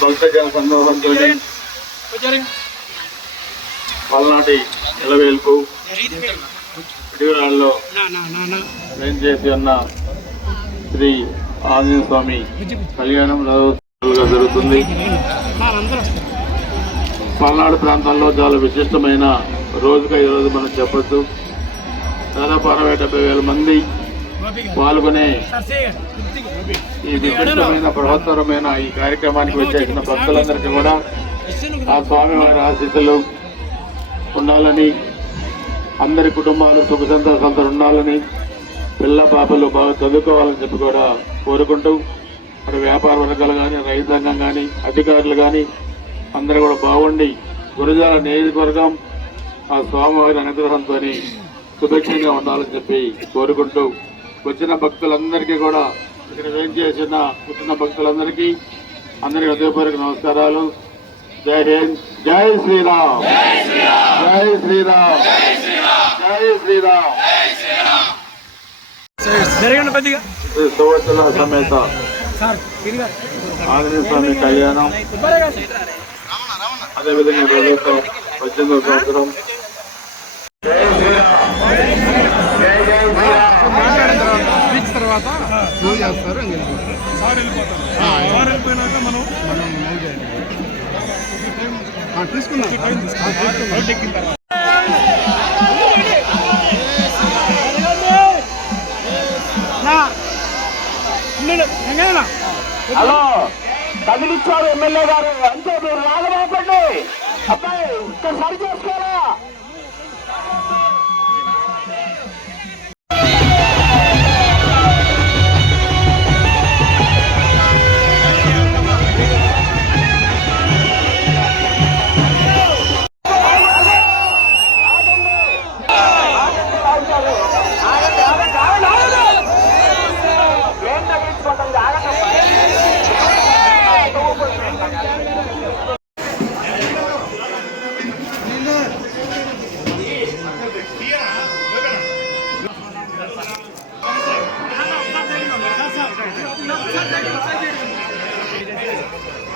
భక్తజన సందోహంతో పల్నాటి నిలవేల్పు ఇటీవలలో ఏం చేసి ఉన్న శ్రీ ఆంజనేయ స్వామి కళ్యాణం రథోత్సవాలుగా జరుగుతుంది. పల్నాడు ప్రాంతంలో చాలా విశిష్టమైన రోజుగా ఈరోజు మనం చెప్పచ్చు. దాదాపు అరవై డెబ్బై వేల మంది పాల్గొనే ఈ విశిష్టమైన బృహత్తరమైన ఈ కార్యక్రమానికి వచ్చేసిన భక్తులందరికీ కూడా ఆ స్వామివారి ఆశీస్సులు ఉండాలని అందరి కుటుంబాలు సుఖ సంతోషాలతో ఉండాలని పిల్ల పాపలు బాగా చదువుకోవాలని చెప్పి కూడా కోరుకుంటూ మరి వ్యాపార వర్గాలు కానీ రైతాంగం కానీ అధికారులు కానీ అందరూ కూడా బాగుండి గురజాల నియోజకవర్గం ఆ స్వామివారి అనుగ్రహంతో సుభిక్షంగా ఉండాలని చెప్పి కోరుకుంటూ వచ్చిన భక్తులందరికీ కూడా ఇక్కడ చేసిన వచ్చిన భక్తులందరికీ అందరికీ హృదయపూర్వక నమస్కారాలు. జై హింద్ జై శ్రీరామ్. జై శ్రీరామ్. జై శ్రీరామ్. సువత్సల సమేత. ఆంజనేయ స్వామి కళ్యాణం. అదేవిధంగా పద్దెనిమిదో సంవత్సరం మాట్లాడిన తర్వాత స్పీచ్ తర్వాత మూవ్ చేస్తారు. సార్ వెళ్ళిపోతారు. సార్ వెళ్ళిపోయినాక మనం మనం మూవ్ చేయాలి. ఆ, తీసుకుందాం. ఆ, తీసుకుందాం. హలో కదిలిచ్చారు ఎమ్మెల్యే గారు. అంతే మీరు రాగబాపండి అబ్బాయి ఇక్కడ సరి చేసుకోరా?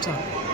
자.